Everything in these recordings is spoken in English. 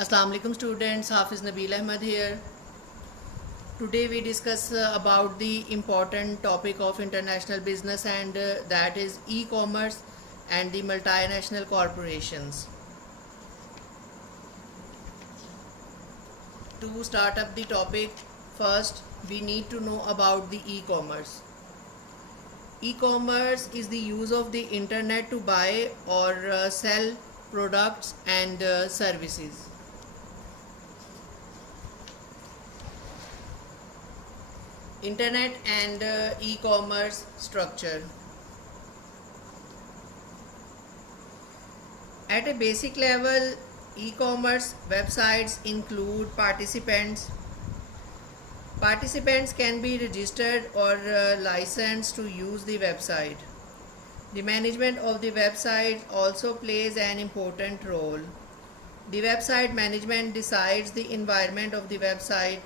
Assalamu alaikum students, Hafiz Nabil Ahmed here. Today we discuss about the important topic of international business and that is e-commerce and the multinational corporations. To start up the topic, first we need to know about the e-commerce. E-commerce is the use of the internet to buy or sell products and services. Internet and e-commerce structure. At a basic level, e-commerce websites include participants. Participants can be registered or licensed to use the website. The management of the website also plays an important role. The website management decides the environment of the website.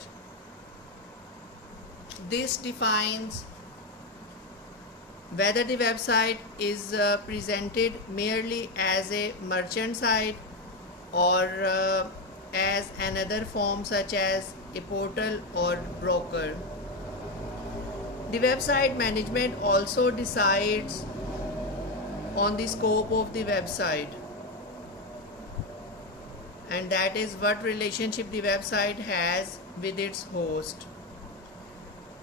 This defines whether the website is presented merely as a merchant site or as another form such as a portal or broker. The website management also decides on the scope of the website, and that is what relationship the website has with its host.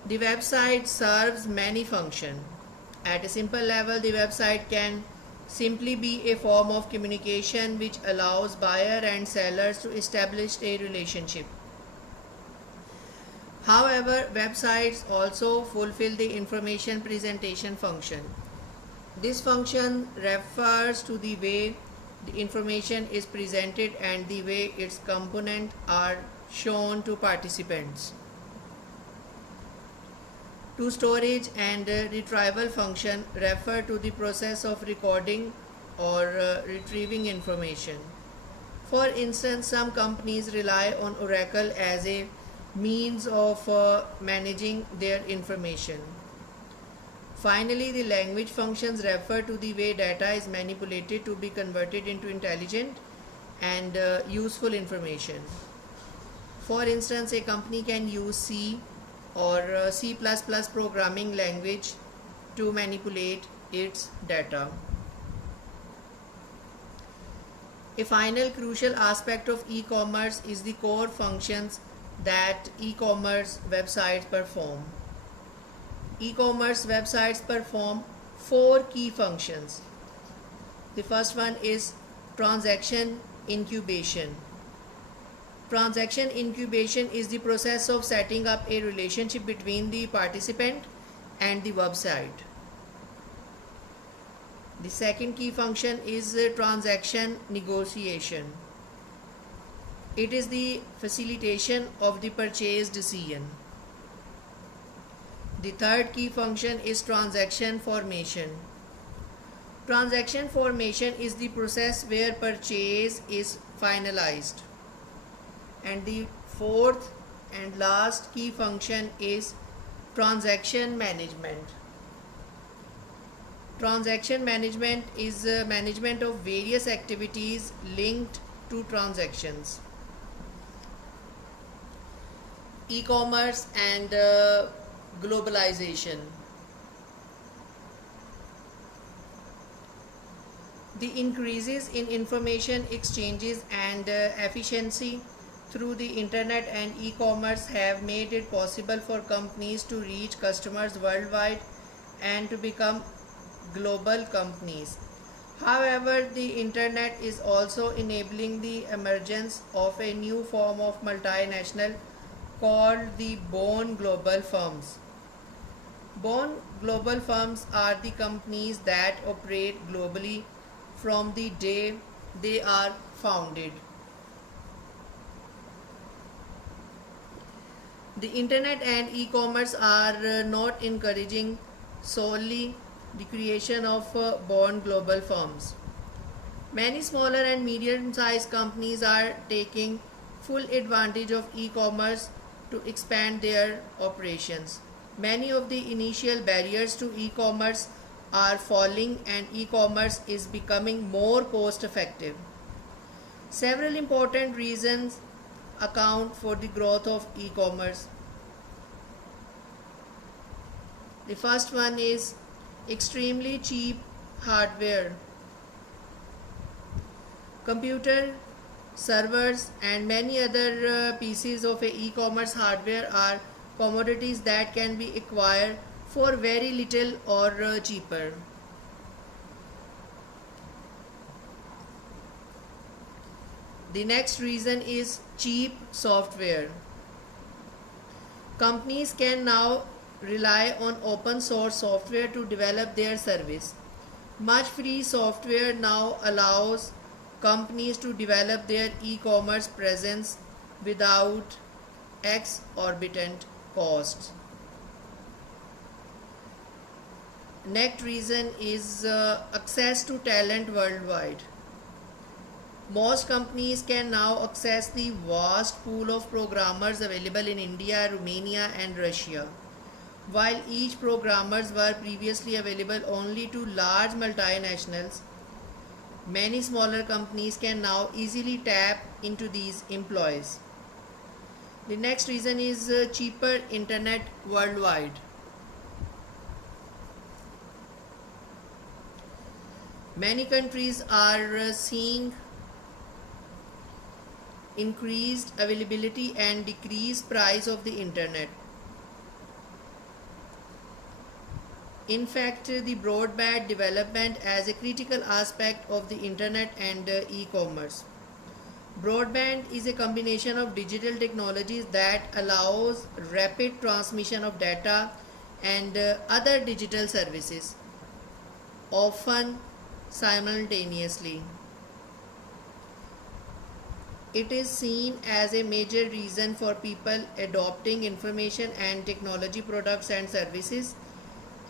The website serves many functions. At a simple level, the website can simply be a form of communication which allows buyer and sellers to establish a relationship. However, websites also fulfill the information presentation function. This function refers to the way the information is presented and the way its components are shown to participants. To storage and retrieval function refer to the process of recording or retrieving information. For instance, some companies rely on Oracle as a means of managing their information. Finally, the language functions refer to the way data is manipulated to be converted into intelligent and useful information. For instance, a company can use C or C++ programming language to manipulate its data. A final crucial aspect of e-commerce is the core functions that e-commerce websites perform. E-commerce websites perform 4 key functions. The first one is transaction incubation. Transaction incubation is the process of setting up a relationship between the participant and the website. The second key function is transaction negotiation. It is the facilitation of the purchase decision. The third key function is transaction formation. Transaction formation is the process where purchase is finalized. And the fourth and last key function is transaction management. Transaction management is management of various activities linked to transactions. E-commerce and globalization. The increases in information exchanges and efficiency through the internet and e-commerce have made it possible for companies to reach customers worldwide and to become global companies. However, the internet is also enabling the emergence of a new form of multinational called the born global firms. Born global firms are the companies that operate globally from the day they are founded. The internet and e-commerce are not encouraging solely the creation of born global firms. Many smaller and medium-sized companies are taking full advantage of e-commerce to expand their operations. Many of the initial barriers to e-commerce are falling and e-commerce is becoming more cost-effective. Several important reasons account for the growth of e-commerce. The first one is extremely cheap hardware. Computer, servers and many other pieces of e-commerce hardware are commodities that can be acquired for very little or cheaper. The next reason is cheap software. Companies can now rely on open source software to develop their service. Much free software now allows companies to develop their e-commerce presence without exorbitant costs. Next reason is access to talent worldwide. Most companies can now access the vast pool of programmers available in India, Romania and Russia. While each programmers were previously available only to large multinationals, many smaller companies can now easily tap into these employees. The next reason is cheaper internet worldwide. Many countries are seeing increased availability and decreased price of the internet. In fact, the broadband development as a critical aspect of the internet and e-commerce. Broadband is a combination of digital technologies that allows rapid transmission of data and other digital services, often simultaneously. It is seen as a major reason for people adopting information and technology products and services,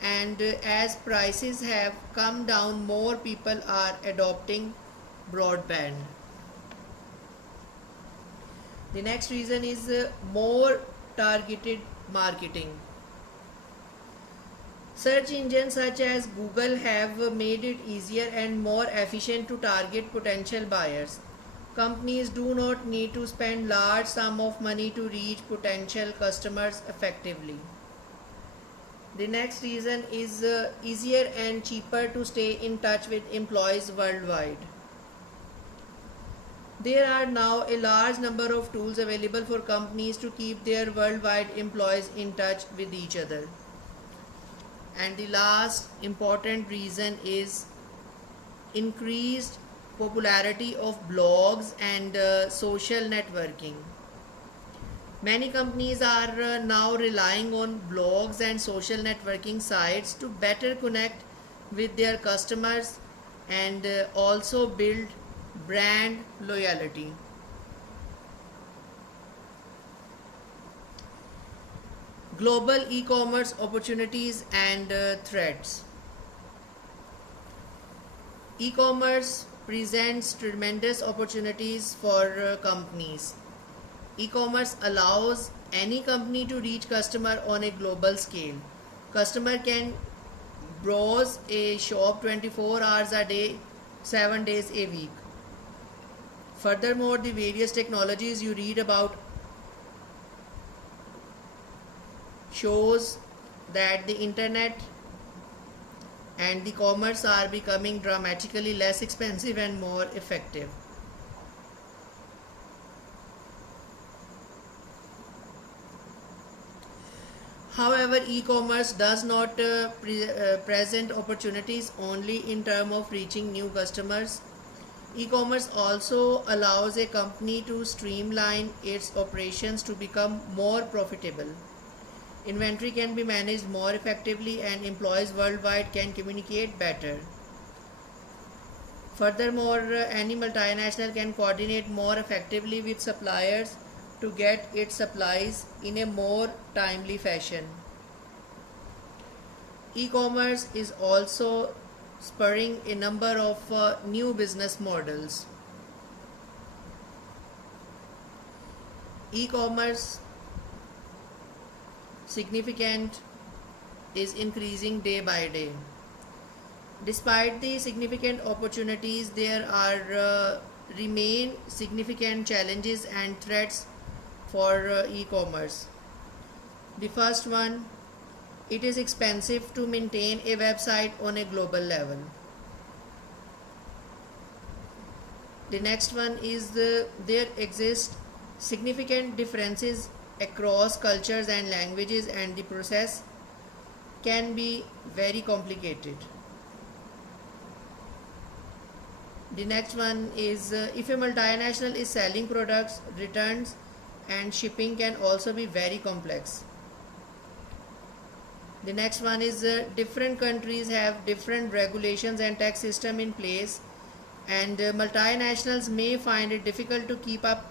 and as prices have come down, more people are adopting broadband. The next reason is more targeted marketing. Search engines such as Google have made it easier and more efficient to target potential buyers. Companies do not need to spend large sum of money to reach potential customers effectively. The next reason is easier and cheaper to stay in touch with employees worldwide. There are now a large number of tools available for companies to keep their worldwide employees in touch with each other. And the last important reason is increased popularity of blogs and social networking. Many companies are now relying on blogs and social networking sites to better connect with their customers and also build brand loyalty. Global e-commerce opportunities and threats. E-commerce presents tremendous opportunities for companies. E-commerce allows any company to reach customer on a global scale. Customer can browse a shop 24 hours a day, 7 days a week. Furthermore, the various technologies you read about shows that the internet and the commerce are becoming dramatically less expensive and more effective. However, e-commerce does not present opportunities only in terms of reaching new customers. E-commerce also allows a company to streamline its operations to become more profitable. Inventory can be managed more effectively and employees worldwide can communicate better. Furthermore, any multinational can coordinate more effectively with suppliers to get its supplies in a more timely fashion. E-commerce is also spurring a number of new business models. E-commerce significant is increasing day by day. Despite the significant opportunities, there are remain significant challenges and threats for e-commerce. The first one, it is expensive to maintain a website on a global level. The next one is there exist significant differences across cultures and languages, and the process can be very complicated. The next one is if a multinational is selling products, returns and shipping can also be very complex. The next one is different countries have different regulations and tax system in place, and multinationals may find it difficult to keep up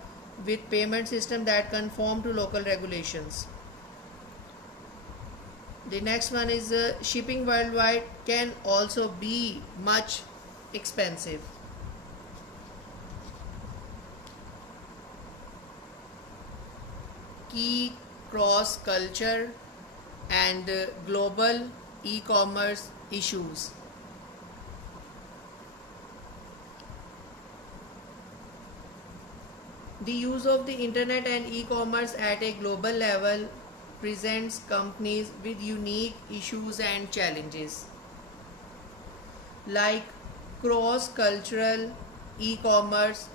with payment system that conform to local regulations. The next one is shipping worldwide can also be much expensive. Key cross culture and global e-commerce issues. The use of the internet and e-commerce at a global level presents companies with unique issues and challenges, like cross-cultural e-commerce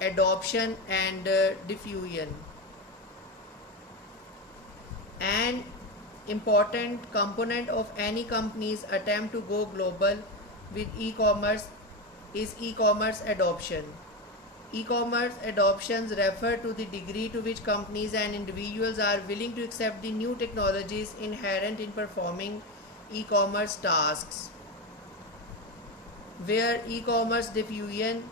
adoption and diffusion. An important component of any company's attempt to go global with e-commerce is e-commerce adoption. E-commerce adoptions refer to the degree to which companies and individuals are willing to accept the new technologies inherent in performing e-commerce tasks. Where e-commerce diffusion,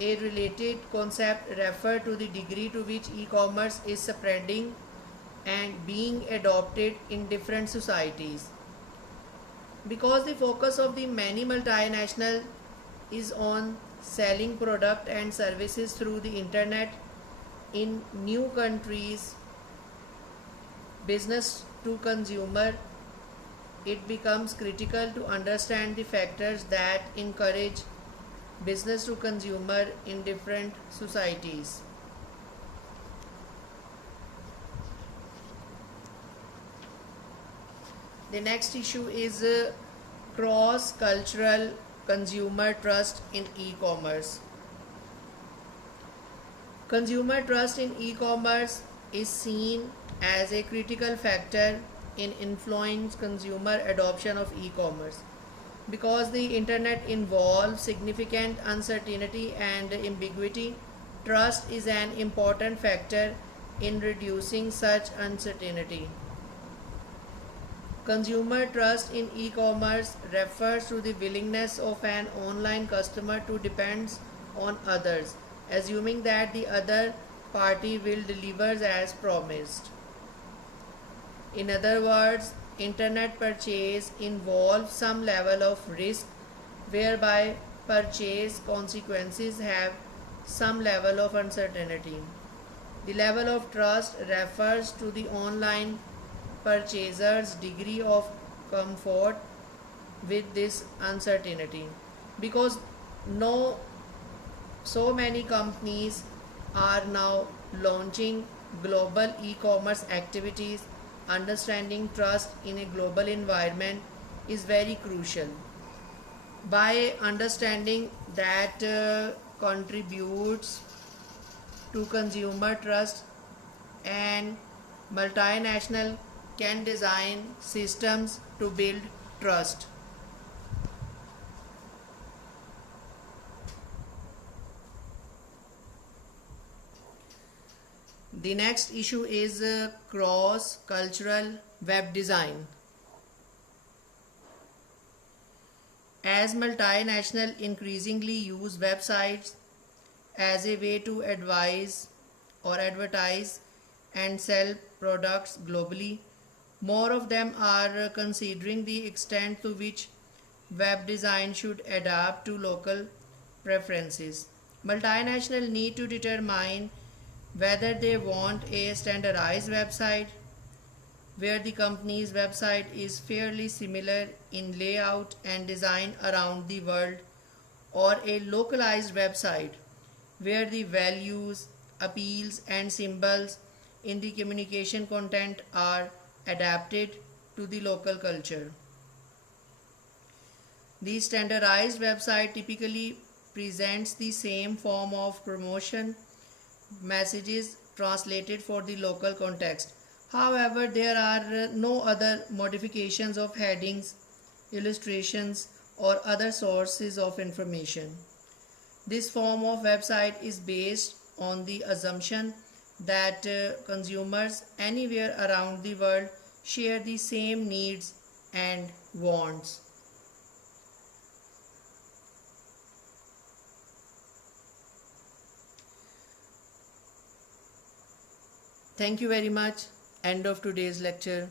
a related concept, refer to the degree to which e-commerce is spreading and being adopted in different societies. Because the focus of the many multinational is on selling product and services through the internet in new countries, business to consumer, it becomes critical to understand the factors that encourage business to consumer in different societies. The next issue is cross-cultural consumer trust in e-commerce. Consumer trust in e-commerce is seen as a critical factor in influencing consumer adoption of e-commerce. Because the internet involves significant uncertainty and ambiguity, trust is an important factor in reducing such uncertainty. Consumer trust in e-commerce refers to the willingness of an online customer to depend on others, assuming that the other party will deliver as promised. In other words, internet purchase involves some level of risk, whereby purchase consequences have some level of uncertainty. The level of trust refers to the online purchaser's degree of comfort with this uncertainty. Because no so many companies are now launching global e-commerce activities, understanding trust in a global environment is very crucial. By understanding that contributes to consumer trust, and multinational can design systems to build trust. The next issue is cross-cultural web design. As multinational increasingly use websites as a way to advise or advertise and sell products globally, more of them are considering the extent to which web design should adapt to local preferences. Multinational need to determine whether they want a standardized website where the company's website is fairly similar in layout and design around the world, or a localized website where the values, appeals, and symbols in the communication content are adapted to the local culture. The standardized website typically presents the same form of promotion messages translated for the local context. However, there are no other modifications of headings, illustrations, or other sources of information. This form of website is based on the assumption that consumers anywhere around the world share the same needs and wants. Thank you very much. End of today's lecture.